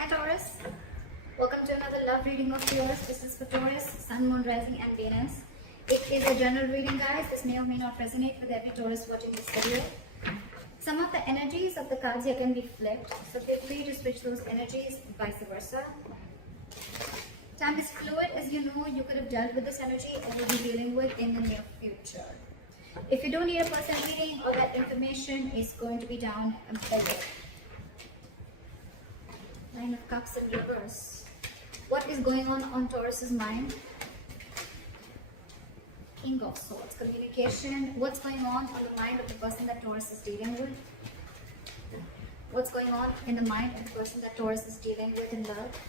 Hi Taurus, welcome to another love reading of yours. This is for Taurus, Sun, Moon, Rising and Venus. It is a general reading, guys. This may or may not resonate with every Taurus watching this video. Some of the energies of the cards here can be flipped, so feel free to switch those energies, vice versa. Time is fluid, as you know. You could have dealt with this energy or will be dealing with in the near future. If you don't need a personal reading, all that information is going to be down below. Nine of Cups in reverse. What is going on Taurus's mind? King of Swords. Communication. What's going on the mind of the person that Taurus is dealing with? What's going on in the mind of the person that Taurus is dealing with in love?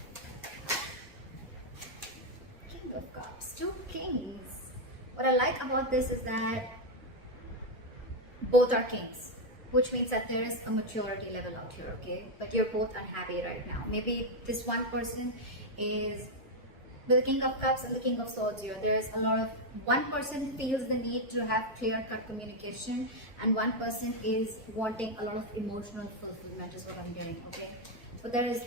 King of Cups. Two kings. What I like about this is that both are kings, which means that there is a maturity level out here, okay? But you're both unhappy right now. Maybe this one person is with the King of Cups and the King of Swords here. There's a lot of, one person feels the need to have clear-cut communication, and one person is wanting a lot of emotional fulfillment is what I'm getting, okay? But there is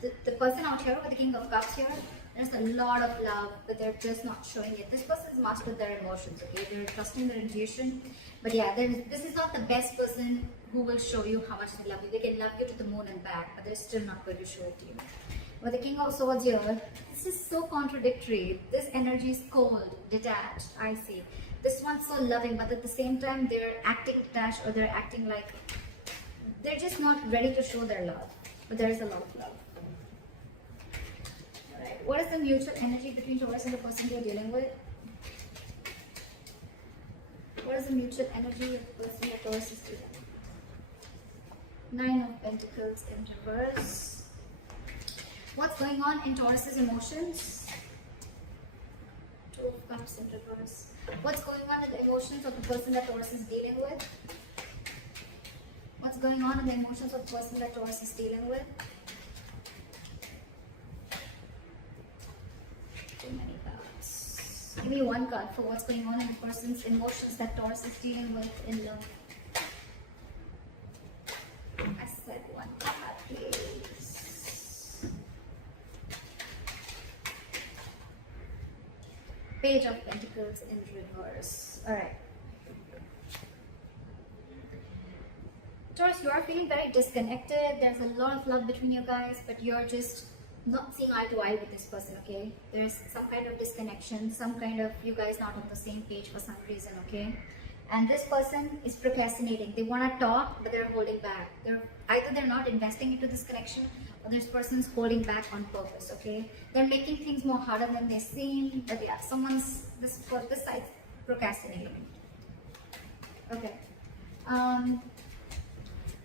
the person out here with the King of Cups here, there's a lot of love, but they're just not showing it. This person has mastered their emotions, okay? They're trusting their intuition. But yeah, this is not the best person who will show you how much they love you. They can love you to the moon and back, but they're still not going to show it to you. With the King of Swords here, this is so contradictory. This energy is cold, detached, I see. This one's so loving, but at the same time, they're acting detached, or they're acting like they're just not ready to show their love. But there is a lot of love. Alright, what is the mutual energy between Taurus and the person you're dealing with? What is the mutual energy of the person that Taurus is dealing with? Nine of Pentacles in reverse. What's going on in Taurus's emotions? Two of Cups in reverse. What's going on in the emotions of the person that Taurus is dealing with? What's going on in the emotions of the person that Taurus is dealing with? Too many cards. Give me one card for what's going on in the person's emotions that Taurus is dealing with in love. I said one card, please. Page of Pentacles in reverse. Alright. Taurus, you are feeling very disconnected. There's a lot of love between you guys, but you're just not seeing eye to eye with this person, okay? There's some kind of disconnection, some kind of you guys not on the same page for some reason, okay? And this person is procrastinating. They want to talk, but they're holding back. Either they're not investing into this connection, or this person's holding back on purpose, okay? They're making things more harder than they seem, but yeah, this side procrastinating. Okay.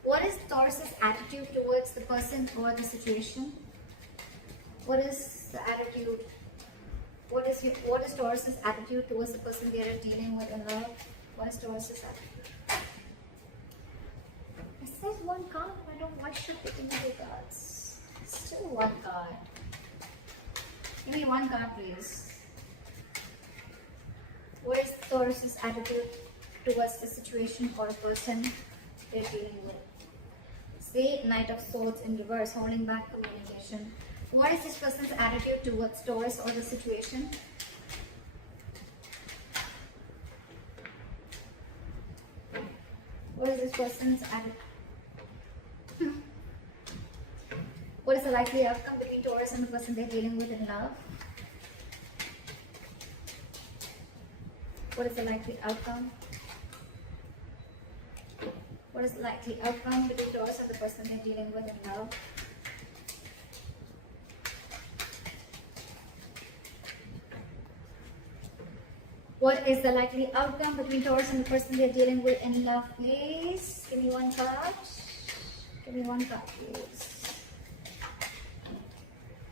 What is Taurus's attitude towards the person or the situation? What is the attitude? What is Taurus's attitude towards the person they are dealing with in love? What is Taurus's attitude? It says one card. I don't know why should they give me the cards. Still one card. Give me one card, please. What is Taurus's attitude towards the situation or person they're dealing with? See, Knight of Swords in reverse, holding back communication. What is this person's attitude towards Taurus or the situation? What is this person's attitude? What is the likely outcome between Taurus and the person they're dealing with in love? What is the likely outcome? What is the likely outcome between Taurus and the person they're dealing with in love? What is the likely outcome between Taurus and the person they're dealing with in love, please? Give me one card. Give me one card, please.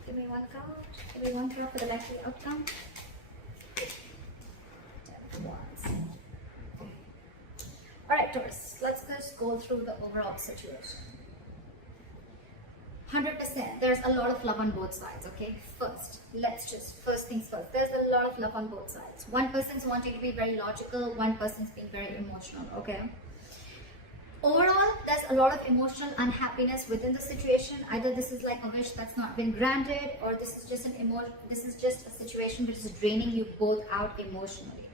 Give me one card. Give me one card for the likely outcome. 10 of Wands. Alright, Taurus, let's just go through the overall situation. 100%. There's a lot of love on both sides, okay? First things first. There's a lot of love on both sides. One person's wanting to be very logical, one person's being very emotional, okay? Overall, there's a lot of emotional unhappiness within the situation. Either this is like a wish that's not been granted, or this is just this is just a situation which is draining you both out emotionally.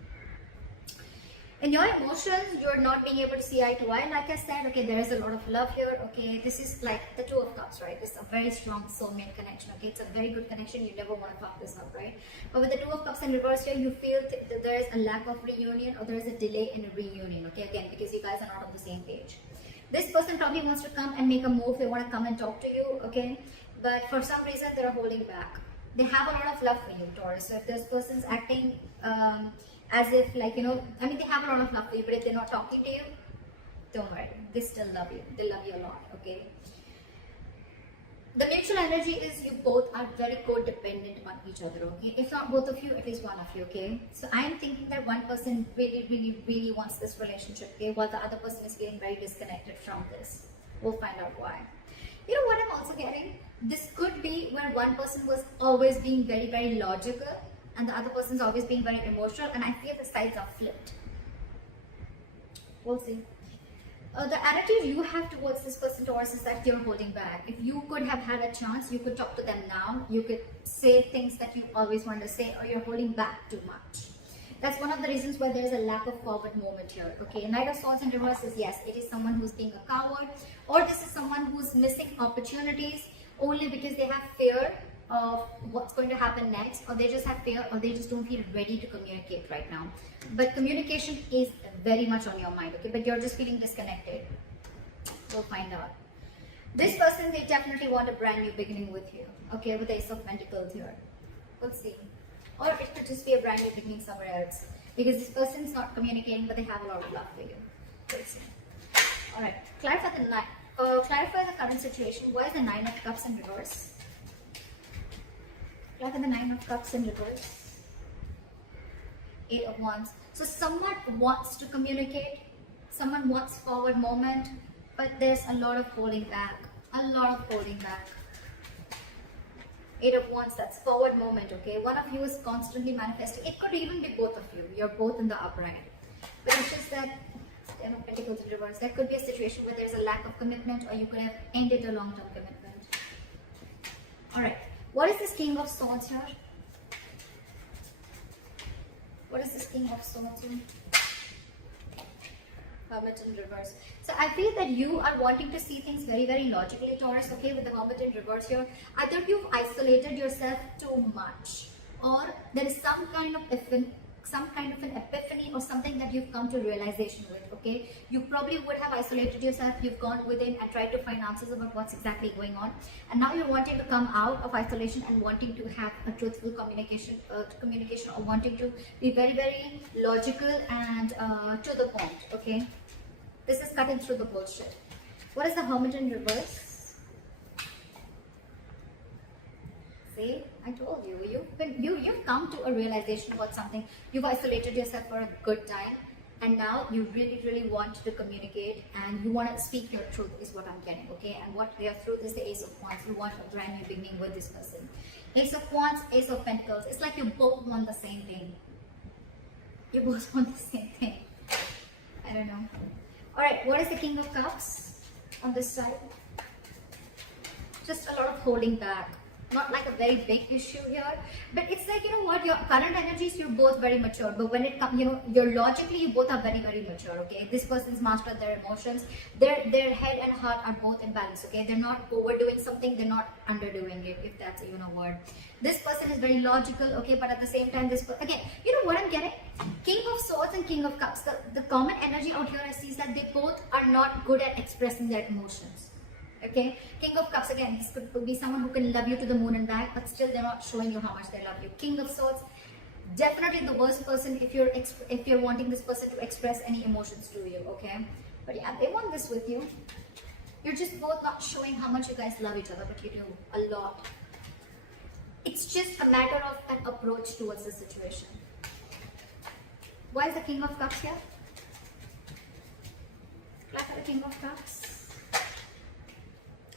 In your emotions, you're not being able to see eye to eye. Like I said, okay, there is a lot of love here. Okay, this is like the Two of Cups, right? This is a very strong soulmate connection. Okay, it's a very good connection. You never want to fuck this up, right? But with the Two of Cups in reverse here, you feel that there is a lack of reunion, or there is a delay in a reunion. Okay, again, because you guys are not on the same page. This person probably wants to come and make a move. They want to come and talk to you. Okay, but for some reason they are holding back. They have a lot of love for you, Taurus. So if this person's acting as if, like, you know, I mean, they have a lot of love for you, but if they're not talking to you, don't worry, they still love you. They love you a lot. Okay, the mutual energy is you both are very codependent on each other. Okay, if not both of you, at least one of you. Okay, so I am thinking that one person really wants this relationship, okay, while the other person is feeling very disconnected from this. We'll find out why. You know what I'm also getting? This could be where one person was always being very logical, and the other person's always being very emotional, and I feel the sides are flipped. We'll see. The attitude you have towards this person, Taurus, is that you're holding back. If you could have had a chance, you could talk to them now. You could say things that you always wanted to say, or you're holding back too much. That's one of the reasons why there is a lack of forward movement here. Okay, Knight of Swords in reverse is, yes, it is someone who's being a coward, or this is someone who's missing opportunities only because they have fear of what's going to happen next, or they just have fear, or they just don't feel ready to communicate right now. But communication is very much on your mind, okay, but you're just feeling disconnected. We'll find out. This person, they definitely want a brand new beginning with you, okay, with the Ace of Pentacles here. We'll see. Or it could just be a brand new beginning somewhere else, because this person's not communicating, but they have a lot of love for you. We'll see. Alright, clarify the current situation. Why is the Nine of Cups in reverse? Clarify the Nine of Cups in reverse. Eight of Wands. So someone wants to communicate, someone wants forward movement, but there's a lot of holding back. A lot of holding back. Eight of Wands, that's forward movement, okay? One of you is constantly manifesting. It could even be both of you. You're both in the upright. But it's just that Ten of Pentacles in reverse. There could be a situation where there's a lack of commitment, or you could have ended a long-term commitment. Alright. What is this King of Swords here? What is this King of Swords here? Hermit in reverse. So I feel that you are wanting to see things very logically, Taurus, okay, with the Hermit in reverse here. Either you've isolated yourself too much, or there is some kind of an epiphany or something that you've come to realization with, okay? You probably would have isolated yourself, you've gone within and tried to find answers about what's exactly going on, and now you're wanting to come out of isolation and wanting to have a truthful communication, or wanting to be very logical and to the point, okay? This is cutting through the bullshit. What is the Hermit in reverse? See, I told you, you've come to a realization about something. You've isolated yourself for a good time, and now you really want to communicate, and you want to speak your truth is what I'm getting, okay? And what your truth is the Ace of Wands. You want a brand new beginning with this person. Ace of Wands, Ace of Pentacles. It's like you both want the same thing. You both want the same thing. I don't know. Alright, what is the King of Cups on this side? Just a lot of holding back. Not like a very big issue here, but it's like, you know what, your current energies, you're both very mature, but when it comes, you know, you're logically, you both are very mature, okay? This person's mastered their emotions, their head and heart are both in balance, okay? They're not overdoing something, they're not underdoing it, if that's even a word. This person is very logical, okay, but at the same time, again, you know what I'm getting? King of Swords and King of Cups, the common energy out here I see is that they both are not good at expressing their emotions. Okay, King of Cups, again, this could be someone who can love you to the moon and back, but still they're not showing you how much they love you. King of Swords, definitely the worst person if you're wanting this person to express any emotions to you, okay? But yeah, they want this with you. You're just both not showing how much you guys love each other, but you do a lot. It's just a matter of an approach towards the situation. Why is the King of Cups here? Clap at the King of Cups.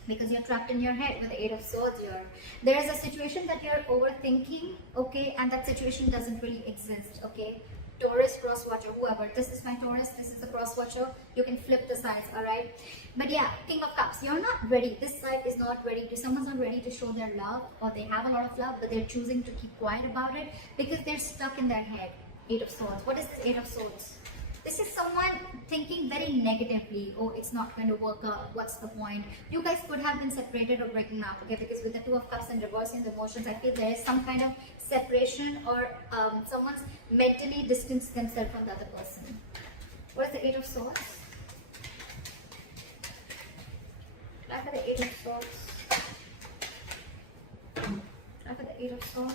Because you're trapped in your head with the Eight of Swords here. There is a situation that you're overthinking, okay, and that situation doesn't really exist, okay. Taurus cross watcher, whoever. This is my Taurus, this is the cross watcher. You can flip the sides, alright? But yeah, King of Cups, you're not ready. This side is not ready. Someone's not ready to show their love, or they have a lot of love, but they're choosing to keep quiet about it because they're stuck in their head. Eight of Swords. What is this Eight of Swords? This is someone thinking very negatively. Oh, it's not going to work out. What's the point? You guys could have been separated or breaking up, okay? Because with the Two of Cups and reversing the emotions, I feel there is some kind of separation, or someone's mentally distanced themselves from the other person. What is the Eight of Swords? Try for the Eight of Swords. Try for the Eight of Swords.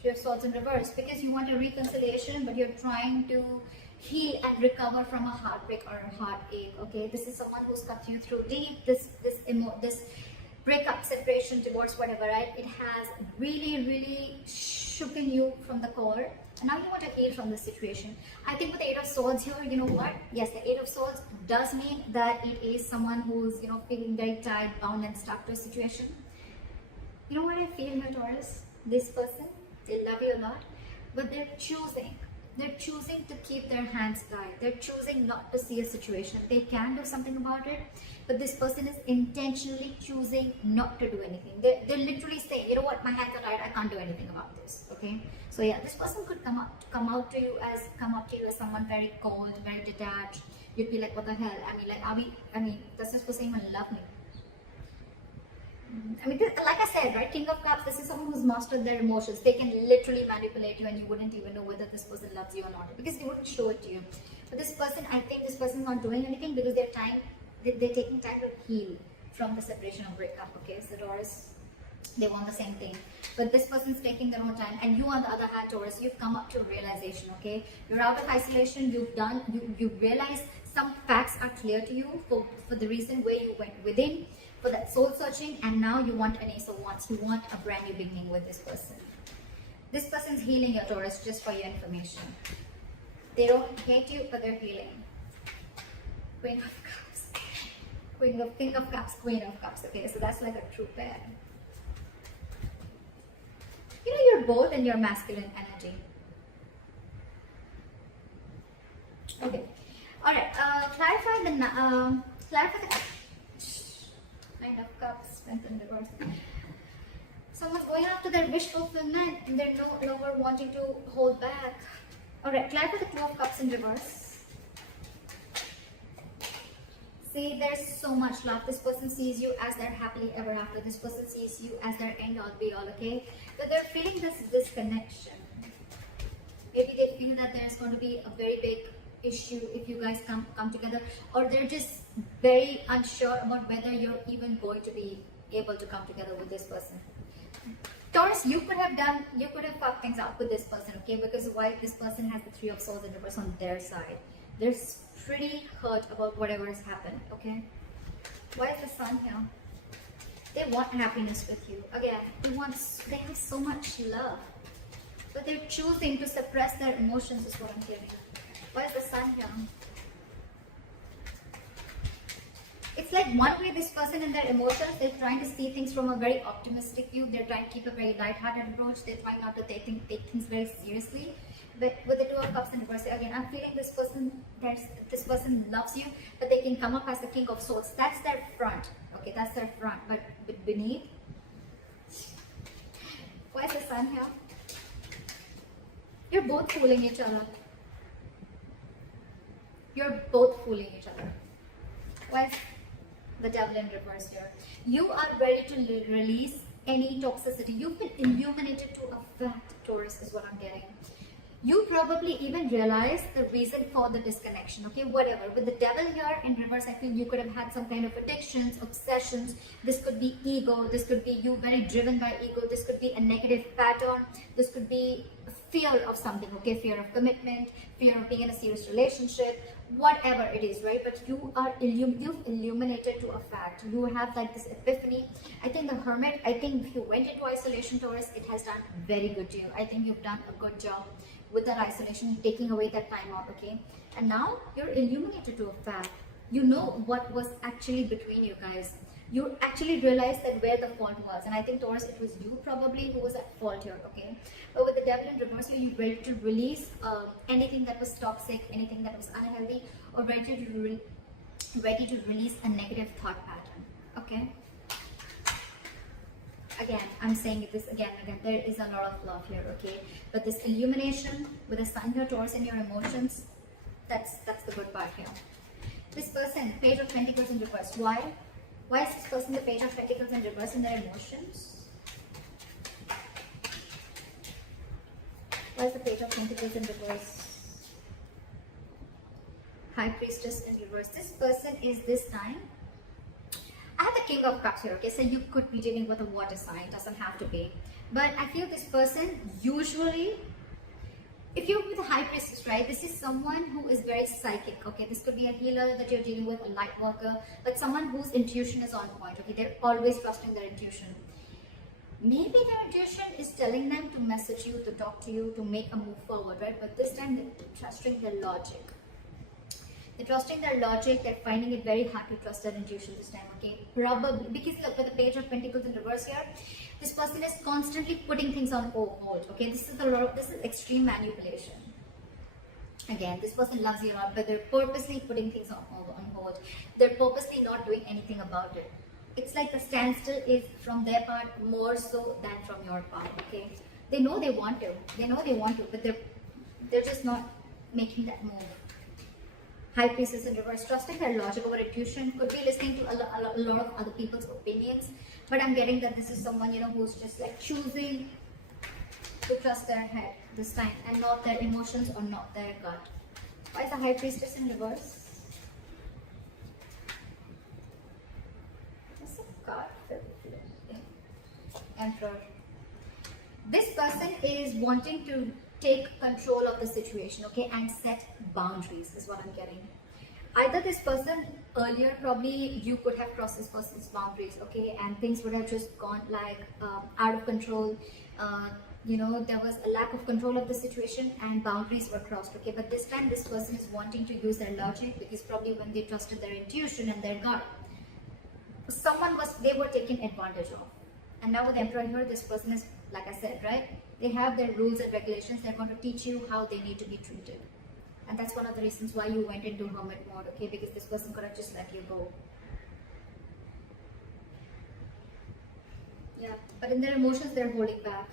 Three of Swords in reverse, because you want a reconciliation, but you're trying to heal and recover from a heartbreak or a heartache. Okay, this is someone who's cut you through deep. This breakup, separation, divorce, whatever, right? It has really shooken you from the core, and now you want to heal from this situation. I think with the Eight of Swords here, you know what? Yes, the Eight of Swords does mean that it is someone who's, you know, feeling very tied, bound, and stuck to a situation. You know what I feel here, Taurus? This person, they love you a lot, but they're choosing to keep their hands tied. They're choosing not to see a situation. They can do something about it, but this person is intentionally choosing not to do anything. They're literally saying, you know what, my hands are tied, I can't do anything about this. Okay, so yeah, this person could come up to you as someone very cold, very detached. You'd be like, what the hell? I mean, does this person even love me? I mean, like I said, right, King of Cups, this is someone who's mastered their emotions. They can literally manipulate you, and you wouldn't even know whether this person loves you or not, because they wouldn't show it to you. But this person, I think this person is not doing anything because they're taking time to heal from the separation or breakup. Okay, so Taurus, they want the same thing, but this person's taking their own time. And you, on the other hand, Taurus, you've come up to a realization. Okay, you're out of isolation. You realize some facts are clear to you for the reason where you went within, for that soul searching, and now you want an Ace of Wands. You want a brand new beginning with this person. This person's healing your Taurus, just for your information. They don't hate you, but they're healing. Queen of Cups. King of Cups, Queen of Cups. Okay, so that's like a true pair. You know, you're both in your masculine energy. Okay. Alright, clarify the Nine of Cups, Strength in reverse. Someone's going after their wish fulfillment, and they're no longer wanting to hold back. Alright, clarify the Two of Cups in reverse. See, there's so much love. This person sees you as their happily ever after. This person sees you as their end all be all, okay? But they're feeling this disconnection. Maybe they feel that there's going to be a very big issue if you guys come together, or they're just very unsure about whether you're even going to be able to come together with this person. Taurus, you could have fucked things up with this person, okay? Because why? This person has the Three of Swords in reverse on their side. They're pretty hurt about whatever has happened, okay? Why is the Sun here? They want happiness with you. Again, they have so much love, but they're choosing to suppress their emotions, is what I'm hearing. Why is the Sun here? It's like one way this person in their emotions, they're trying to see things from a very optimistic view. They're trying to keep a very light-hearted approach. They're trying not to take things very seriously. But with the Two of Cups in reverse, again, I'm feeling this person loves you, but they can come up as the King of Swords. That's their front. Okay, that's their front. But beneath, why is the Sun here? You're both fooling each other. You're both fooling each other. Why is the Devil in reverse here? You are ready to release any toxicity. You've been illuminated to a fact, Taurus, is what I'm getting. You probably even realize the reason for the disconnection, okay? Whatever. With the Devil here in reverse, I feel you could have had some kind of addictions, obsessions. This could be ego. This could be you very driven by ego. This could be a negative pattern. This could be fear of something, okay? Fear of commitment, fear of being in a serious relationship, whatever it is, right? But you've illuminated to a fact. You have like this epiphany. I think the Hermit, I think if you went into isolation, Taurus, it has done very good to you. I think you've done a good job with that isolation, taking away that time out, okay? And now you're illuminated to a fact. You know what was actually between you guys. you actually realize that where the fault was. And I think Taurus, it was you probably who was at fault here, okay? But with the devil in reverse here, you're ready to release anything that was toxic, anything that was unhealthy, or ready to release a negative thought pattern, okay? Again, I'm saying this again and again, there is a lot of love here, okay? But this illumination with the sun here, Taurus, in your emotions, that's the good part here. This person, Page of Pentacles in reverse. Why? Why is this person the Page of Pentacles in reverse in their emotions? Why is the Page of Pentacles in reverse? High Priestess in reverse. This person is this time. I have the King of Cups here, okay? So you could be dealing with a water sign, doesn't have to be. But I feel this person usually, if you're with a High Priestess, right, this is someone who is very psychic, okay? This could be a healer that you're dealing with, a light worker, but someone whose intuition is on point, okay? They're always trusting their intuition. Maybe their intuition is telling them to message you, to talk to you, to make a move forward, right? But this time they're trusting their logic. They're trusting their logic, they're finding it very hard to trust their intuition this time, okay? Probably, because look, with the Page of Pentacles in reverse here, this person is constantly putting things on hold, okay? This is extreme manipulation. Again, this person loves you a lot, but they're purposely putting things on hold. They're purposely not doing anything about it. It's like the standstill is from their part more so than from your part, okay? They know they want to, but they're just not making that move. High Priestess in reverse, trusting their logic over intuition, could be listening to a lot of other people's opinions, but I'm getting that this is someone, you know, who's just like choosing to trust their head this time and not their emotions or not their gut. Why is the High Priestess in reverse? What's a card? Emperor. This person is wanting to take control of the situation, okay, and set boundaries is what I'm getting. Either this person earlier, probably you could have crossed this person's boundaries, okay, and things would have just gone like out of control. You know, there was a lack of control of the situation and boundaries were crossed, okay? But this time this person is wanting to use their logic, because probably when they trusted their intuition and their gut, they were taken advantage of. And now with the Emperor here, this person is, like I said, right? They have their rules and regulations. They're going to teach you how they need to be treated. And that's one of the reasons why you went into hermit mode, okay? Because this person could have just let you go. Yeah, but in their emotions, they're holding back.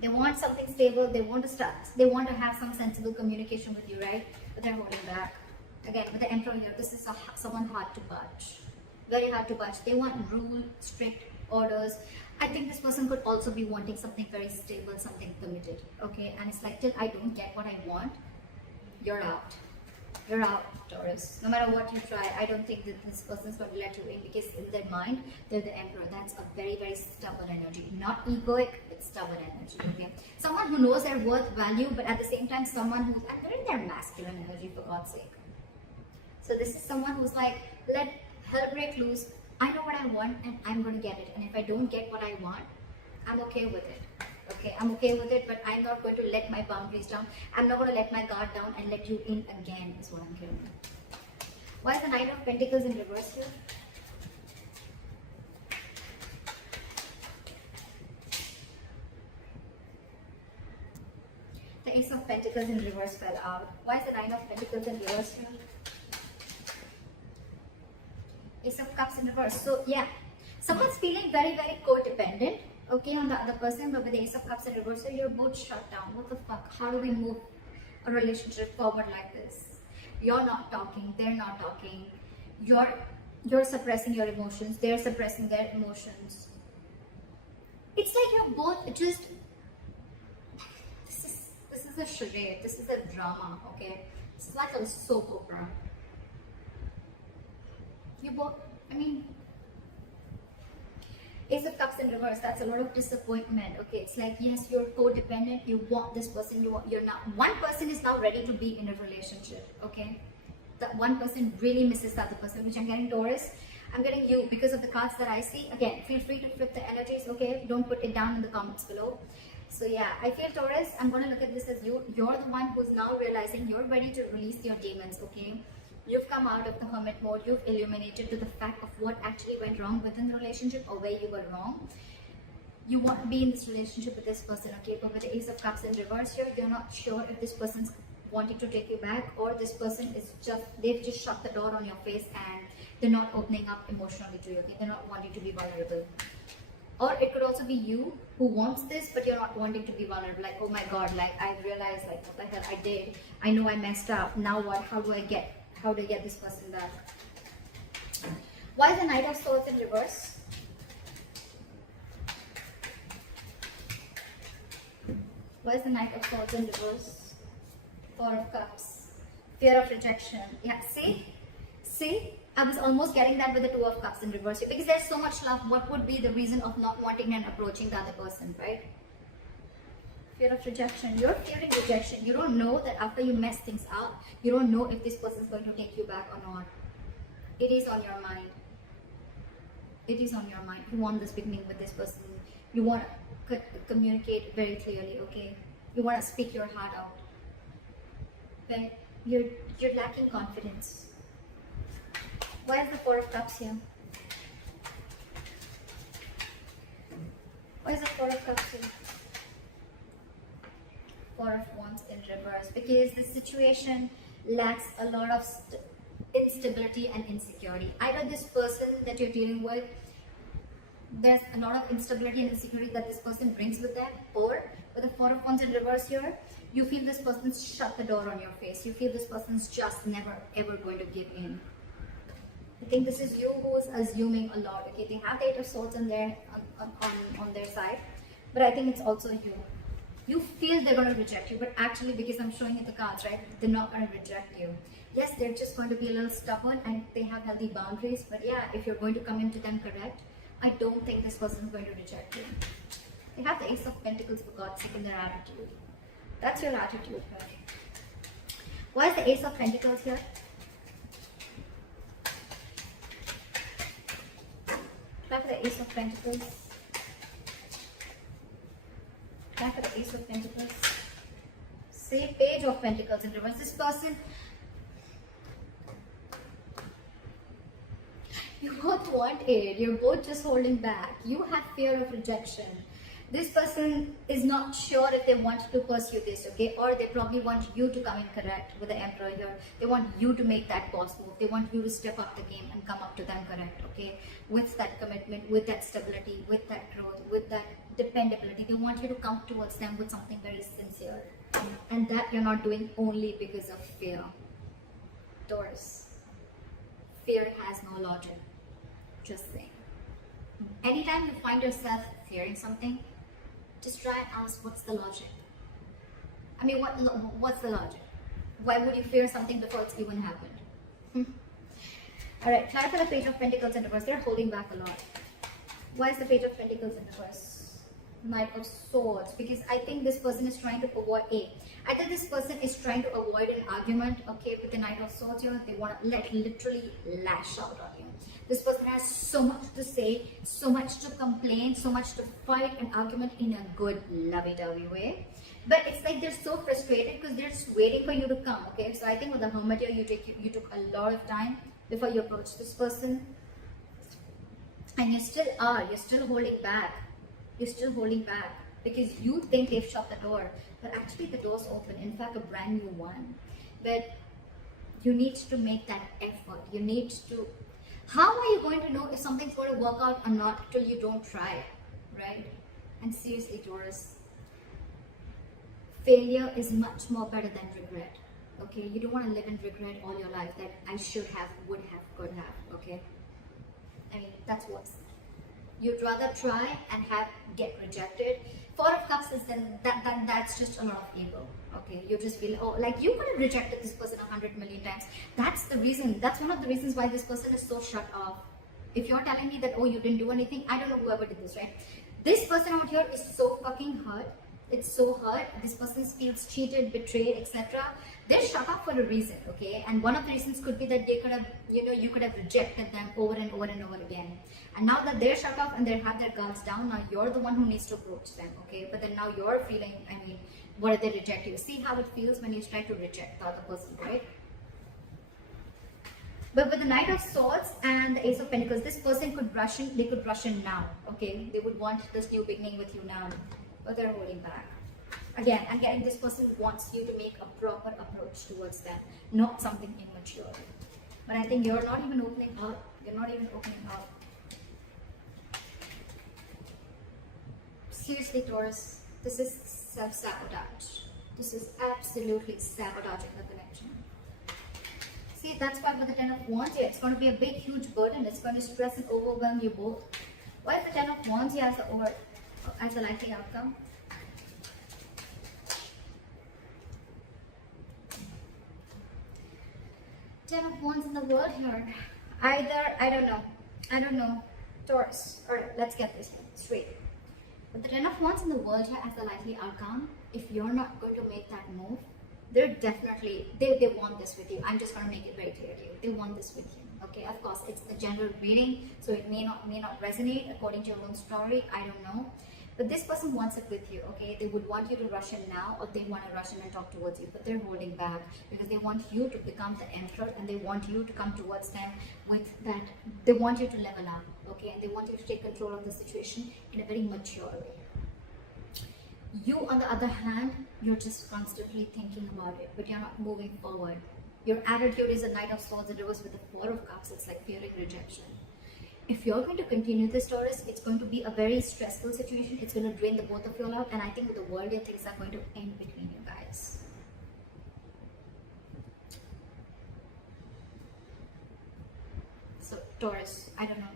They want something stable. They want to start. They want to have some sensible communication with you, right? But they're holding back. Again, with the Emperor here, this is someone hard to budge. Very hard to budge. They want rule, strict orders. I think this person could also be wanting something very stable, something committed, okay? And it's like, till I don't get what I want, you're out. You're out, Taurus. No matter what you try, I don't think that this person's going to let you in, because in their mind, they're the Emperor. That's a very, very stubborn energy. Not egoic, but stubborn energy, okay? Someone who knows their worth, value, but at the same time, someone who's, and they're in their masculine energy, for God's sake. So this is someone who's like, let hell break loose. I know what I want and I'm going to get it. And if I don't get what I want, I'm okay with it. Okay, I'm okay with it, but I'm not going to let my boundaries down. I'm not going to let my guard down and let you in again, is what I'm hearing. Why is the Knight of Pentacles in reverse here? The Ace of Pentacles in reverse fell out. Why is the Nine of Pentacles in reverse here? Ace of Cups in reverse. So yeah, someone's feeling very, very codependent, okay, on the other person, but with the Ace of Cups in reverse, so you're both shut down. What the fuck? How do we move a relationship forward like this? You're not talking, they're not talking. You're suppressing your emotions, they're suppressing their emotions. It's like you're both just, this is a charade, this is a drama, okay? This is like a soap opera. You both, I mean, Ace of Cups in reverse, that's a lot of disappointment, okay? It's like, yes, you're codependent, you want this person, you're not. One person is now ready to be in a relationship, okay? That one person really misses the other person, which I'm getting Taurus. I'm getting you because of the cards that I see. Again, feel free to flip the energies, okay? Don't put it down in the comments below. So yeah, I feel Taurus, I'm going to look at this as you're the one who's now realizing you're ready to release your demons, okay? You've come out of the hermit mode. You've illuminated to the fact of what actually went wrong within the relationship or where you were wrong. You want to be in this relationship with this person, okay? But with the Ace of Cups in reverse here, you're not sure if this person's wanting to take you back, or this person is just, they've just shut the door on your face and they're not opening up emotionally to you, okay? They're not wanting to be vulnerable. Or it could also be you who wants this, but you're not wanting to be vulnerable. Like, oh my God, like I realized, like, what the hell I did. I know I messed up. Now what? How do I get this person back? Why is the Knight of Swords in reverse? Why is the Knight of Swords in reverse? Four of Cups. Fear of rejection. Yeah, see? See? I was almost getting that with the Two of Cups in reverse. Because there's so much love. What would be the reason of not wanting and approaching the other person, right? Fear of rejection. You're fearing rejection. You don't know that after you mess things up, you don't know if this person is going to take you back or not. It is on your mind. It is on your mind. You want this beginning with this person. You want to communicate very clearly, okay? You want to speak your heart out. But you're lacking confidence. Why is the Four of Cups here? Why is the Four of Cups here? Four of Wands in reverse. Because the situation lacks a lot of instability and insecurity. Either this person that you're dealing with, there's a lot of instability and insecurity that this person brings with them, or with the Four of Wands in reverse here, you feel this person's shut the door on your face. You feel this person's just never ever going to give in. I think this is you who is assuming a lot. Okay, they have the Eight of Swords on their side, but I think it's also you. You feel they're going to reject you, but actually, because I'm showing you the cards, right, they're not going to reject you. Yes, they're just going to be a little stubborn and they have healthy boundaries, but yeah, if you're going to come into them correct, I don't think this person is going to reject you. They have the Ace of Pentacles, for God's sake, in their attitude. That's your attitude, right? Why is the Ace of Pentacles here? Try for the Ace of Pentacles. Try for the Ace of Pentacles. Say Page of Pentacles in reverse. This person, you both want it. You're both just holding back. You have fear of rejection. This person is not sure if they want to pursue this, okay? Or they probably want you to come in correct with the Emperor here. They want you to make that boss move. They want you to step up the game and come up to them correct, okay? With that commitment, with that stability, with that growth, with that dependability. They want you to come towards them with something very sincere. And that you're not doing only because of fear. Taurus. Fear has no logic. Just saying. Anytime you find yourself fearing something, just try and ask, what's the logic? I mean, what's the logic? Why would you fear something before it's even happened? Alright, try for the Page of Pentacles in reverse. They're holding back a lot. Why is the Page of Pentacles in reverse? Knight of Swords. Because I think this person is trying to avoid either this person is trying to avoid an argument, okay, with the Knight of Swords here. They want to literally lash out on you. This person has so much to say, so much to complain, so much to fight an argument in a good, lovey-dovey way. But it's like they're so frustrated because they're just waiting for you to come, okay? So I think with the Hermit here, you took a lot of time before you approached this person. And you still are. You're still holding back. You're still holding back because you think they've shut the door. But actually the door's open. In fact, a brand new one. But you need to make that effort. You need to... How are you going to know if something's going to work out or not till you don't try, right? And seriously, Taurus, failure is much more better than regret, okay? You don't want to live in regret all your life that I should have, would have, could have, okay? I mean, that's worse. You'd rather try and get rejected. Four of Cups is then that's just a lot of ego. Okay, you just feel, oh, like you could have rejected this person 100 million times. That's the reason. That's one of the reasons why this person is so shut off. If you're telling me that, oh, you didn't do anything, I don't know whoever did this, right? This person out here is so fucking hurt. It's so hurt. This person feels cheated, betrayed, etc. They're shut off for a reason, okay? And one of the reasons could be that they could have, you could have rejected them over and over and over again. And now that they're shut off and they have their guards down, now you're the one who needs to approach them, okay? But then now you're feeling, I mean, what if they reject you? See how it feels when you try to reject the other person, right? But with the Knight of Swords and the Ace of Pentacles, this person could rush in. They could rush in now. Okay, they would want this new beginning with you now, but they're holding back. Again, I'm getting this person wants you to make a proper approach towards them, not something immature. But I think you're not even opening up. You're not even opening up. Seriously, Taurus, this is self-sabotage. This is absolutely sabotaging the connection. See, that's why with the Ten of Wands here, it's going to be a big, huge burden. It's going to stress and overwhelm you both. Why is the Ten of Wands here as a likely outcome? Ten of Wands in the world here. Either, I don't know, Taurus. Alright, let's get this straight. But the Ten of Wands in the world here as the likely outcome, if you're not going to make that move, they're definitely, they want this with you. I'm just going to make it very clear to you. They want this with you. Okay, of course, it's a general reading, so it may not resonate according to your own story. I don't know. But this person wants it with you, okay? They would want you to rush in now, or they want to rush in and talk towards you, but they're holding back because they want you to become the emperor, and they want you to come towards them with that. They want you to level up, okay? And they want you to take control of the situation in a very mature way. You, on the other hand, you're just constantly thinking about it, but you're not moving forward. Your attitude is a Knight of Swords, and it was with the Four of Cups. It's like fearing rejection. If you're going to continue this, Taurus, it's going to be a very stressful situation. It's going to drain the both of you out, and I think with the world, things are going to end between you guys. So, Taurus, I don't know.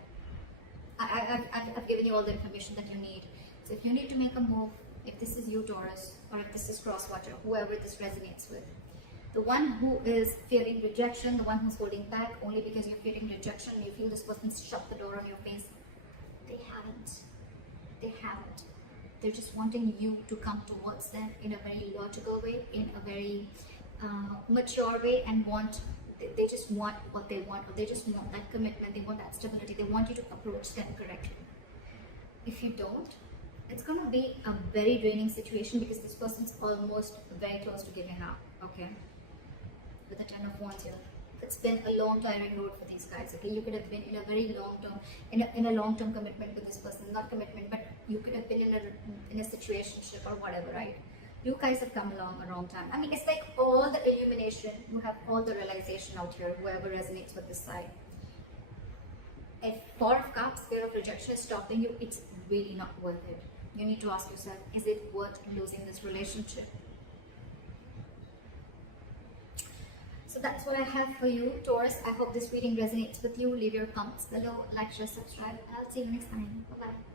I've given you all the information that you need. So, if you need to make a move, if this is you, Taurus, or if this is Crosswatcher, whoever this resonates with, the one who is fearing rejection, the one who's holding back only because you're fearing rejection, you feel this person's shut the door on your face, they haven't. They haven't. They're just wanting you to come towards them in a very logical way, in a very mature way, and they just want what they want, or they just want that commitment, they want that stability, they want you to approach them correctly. If you don't, it's going to be a very draining situation because this person's almost very close to giving up, okay? With the Ten of Wands here, it's been a long tiring road for these guys, okay? You could have been in a very long term, in a long term commitment with this person, not commitment, but you could have been in a situationship or whatever, right? You guys have come along a long time. I mean, it's like all the illumination, you have all the realization out here, whoever resonates with this side. If Four of Cups, fear of rejection is stopping you, it's really not worth it. You need to ask yourself, is it worth losing this relationship? So that's what I have for you, Taurus. I hope this reading resonates with you. Leave your comments below, like, share, subscribe, and I'll see you next time. Bye-bye.